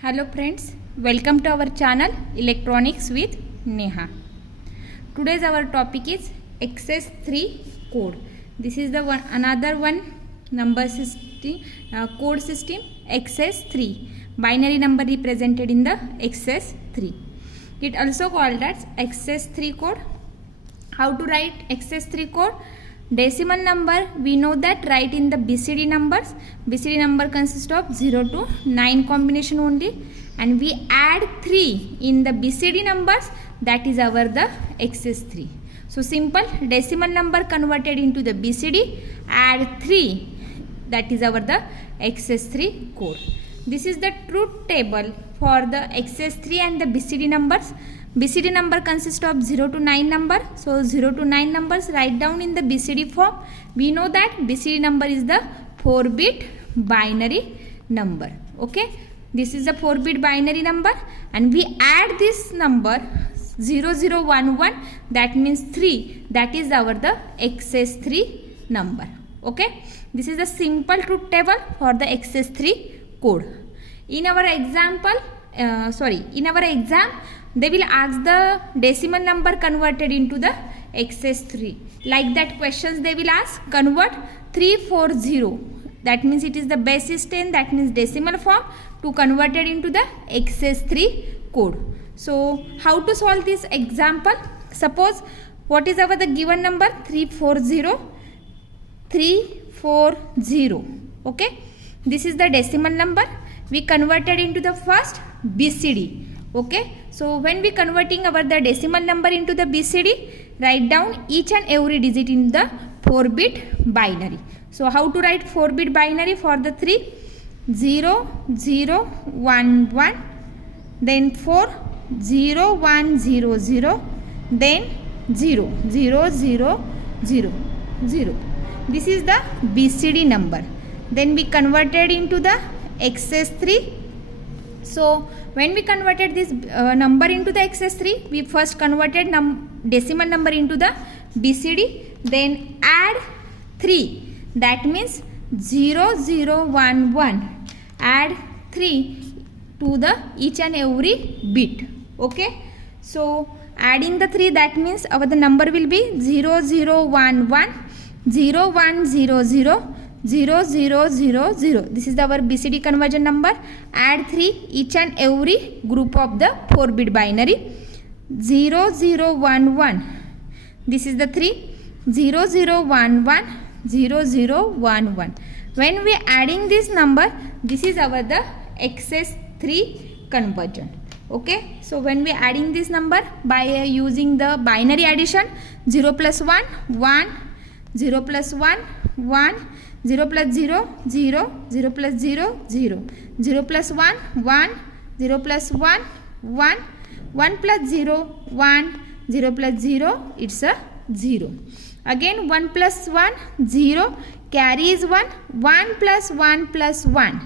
Hello friends, welcome to our channel Electronics with Neha. Today's our topic is XS3 code. This is the another one number system, code system XS3. Binary number represented in the XS3. It also called as XS3 code. How to write XS3 code? Decimal number, we know that write in the BCD numbers. BCD number consists of 0 to 9 combination only, and we add 3 in the BCD numbers, that is our the XS3. So simple, decimal number converted into the BCD, add 3, that is our the XS3 code. This is the truth table for the XS3 and the BCD numbers. BCD number consists of 0 to 9 number. So 0 to 9 numbers write down in the BCD form. We know that BCD number is the 4-bit binary number. Okay. This is a 4-bit binary number, and we add this number 0011, that means 3. That is our the XS3 number. Okay. This is the simple truth table for the XS3 code. In our example, in our exam, they will ask the decimal number converted into the XS3. Like that questions they will ask, convert 340. That means it is the basis 10, that means decimal form, to convert it into the XS3 code. So how to solve this example? Suppose what is our the given number? 340. Okay. This is the decimal number. We converted into the first BCD. Okay. So when we converting our the decimal number into the BCD, write down each and every digit in the 4-bit binary. So how to write 4-bit binary for the 3? 0, 0, 1, 1, then 4, 0, 1, 0, 0, then 0, 0, 0, 0, 0. This is the BCD number. Then we converted into the XS3. So when we converted this number into the XS3, we first converted decimal number into the BCD, then add 3. That means 0, 0, 1, 1. Add 3 to the each and every bit. Okay. So adding the 3, that means our the number will be 0, 0, 1, 1, 0, 1, 0, 0, 0, 0, 0, 0. This is our BCD conversion number. Add 3 each and every group of the 4-bit binary. 0, 0, 1, 1. This is the 3. 0, 0, 1, 1. 0, 0, 1, 1. When we adding this number, this is our the XS3 conversion. Okay. So when we adding this number by using the binary addition, 0 plus 1, 1. 0 plus 1, 1. 0 plus 0, 0, 0 plus 0, 0, 0 plus 1, 1, 0 plus 1, 1, 1 plus 0, 1, 0 plus 0, it's a 0. Again 1 plus 1, 0, carry is 1, 1 plus 1 plus 1.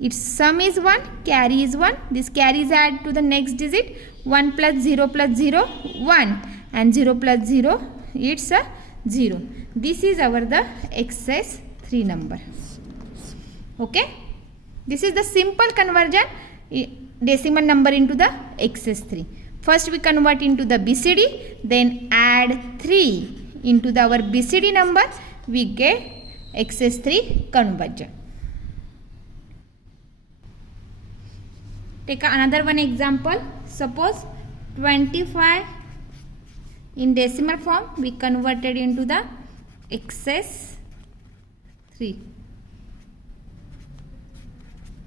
Its sum is 1, carry is 1. This carry is add to the next digit. 1 plus 0 plus 0, 1, and 0 plus 0, it's a 0. This is our the XS3 number. Okay. This is the simple conversion decimal number into the XS3. First we convert into the BCD, then add 3 into our BCD number, we get XS3 conversion. Take another one example. Suppose 25 in decimal form we converted into the XS3.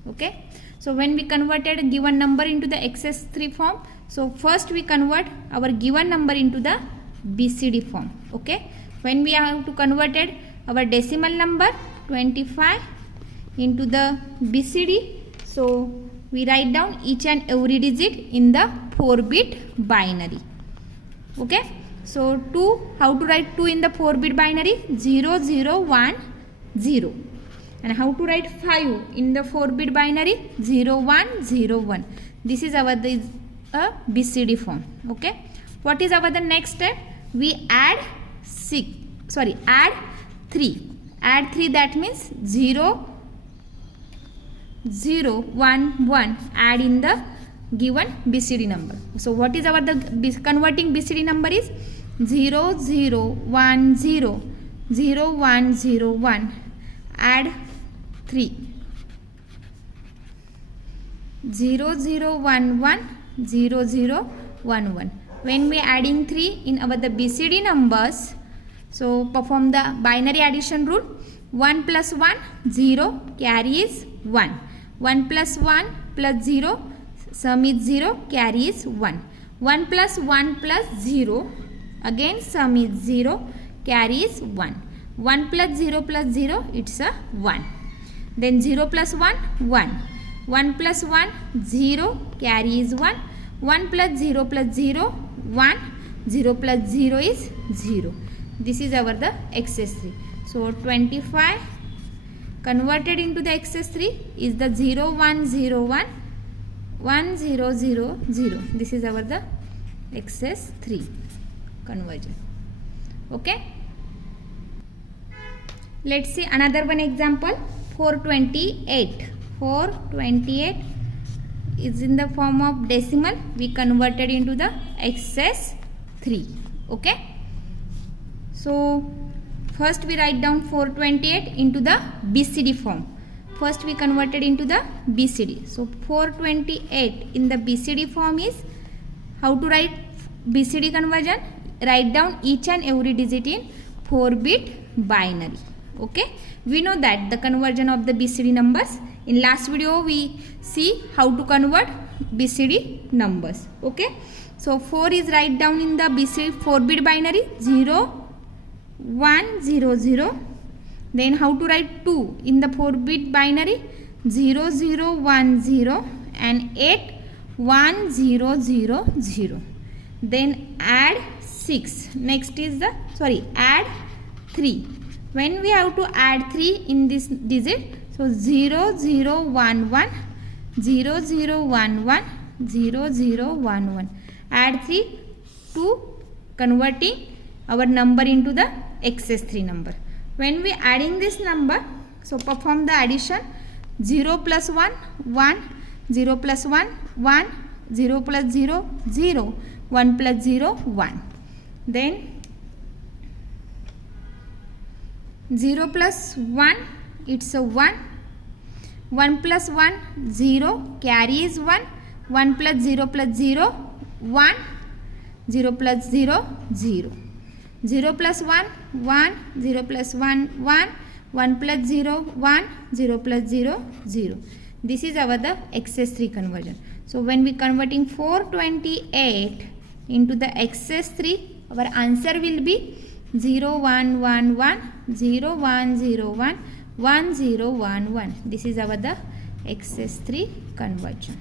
Okay. So when we converted a given number into the XS3 form, so first we convert our given number into the BCD form. Okay. When we have to converted our decimal number 25 into the BCD, so we write down each and every digit in the 4-bit binary. Okay. So 2, how to write 2 in the 4-bit binary? 0, 0, 1, 0. And how to write 5 in the 4-bit binary? 0, 1, 0, 1. This is our BCD form. Okay. What is our the next step? We add 3. Add 3, that means 0, 0 1 1 add in the given BCD number. So what is our converting BCD number is 0 0 1 0 0 1 0 1 add 3 0 0 1 1 0 0 1 1. When we adding 3 in our the BCD numbers, so perform the binary addition rule. 1 plus 1 0 carry is 1. 1 plus 1 plus 0 sum is 0 carry is 1. 1 plus 1 plus 0 again sum is 0 carry is 1. 1 plus 0 plus 0 it's a 1. Then 0 plus 1 1. 1 plus 1 0 carry is 1. 1 plus 0 plus 0 1. 0 plus 0 is 0. This is our the XS3. So 25 converted into the XS3 is the 0 1 0 1 1 0 0 0. This is our the XS3 conversion. Okay. Let's see another one example. 428. 428 is in the form of decimal. We converted into the XS3. Okay. So first we write down 428 into the BCD form. First we converted into the BCD. So 428 in the BCD form is how to write BCD conversion. Write down each and every digit in 4-bit binary. Okay. We know that the conversion of the BCD numbers. In last video we see how to convert BCD numbers. Okay. So 4 is write down in the BCD 4-bit binary 0 1 0 0. Then how to write 2 in the 4-bit binary 0 0 1 0 and 8 1 0 0 0. Then add 6. Next is the add 3. When we have to add 3 in this digit, so 0 0 1 1 0 0 1 1 0 0 1 1. Add 3 to converting our number into the XS3 number. When we adding this number, so perform the addition. 0 plus 1 1 0 plus 1 1 0 plus 0 0 1 plus 0 1. Then 0 plus 1 it's a 1. 1 plus 1 0 carry is 1. 1 plus 0 plus 0 1. 0 plus 0 0. 0 plus 1 1 0 plus 1 1 1 plus 0 1 0 plus 0 0. This is our the XS3 conversion. So when we converting 428 into the XS3, our answer will be 0 1 1 1 0 1 0 1 1 0 1 1. This is our the XS3 conversion.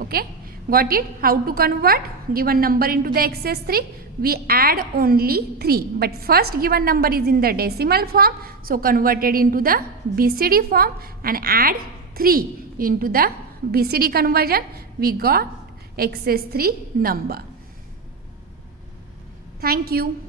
Okay, got it? How to convert given number into the XS3? We add only 3, but first given number is in the decimal form, so converted into the BCD form and add 3 into the BCD conversion. We got XS3 number. Thank you.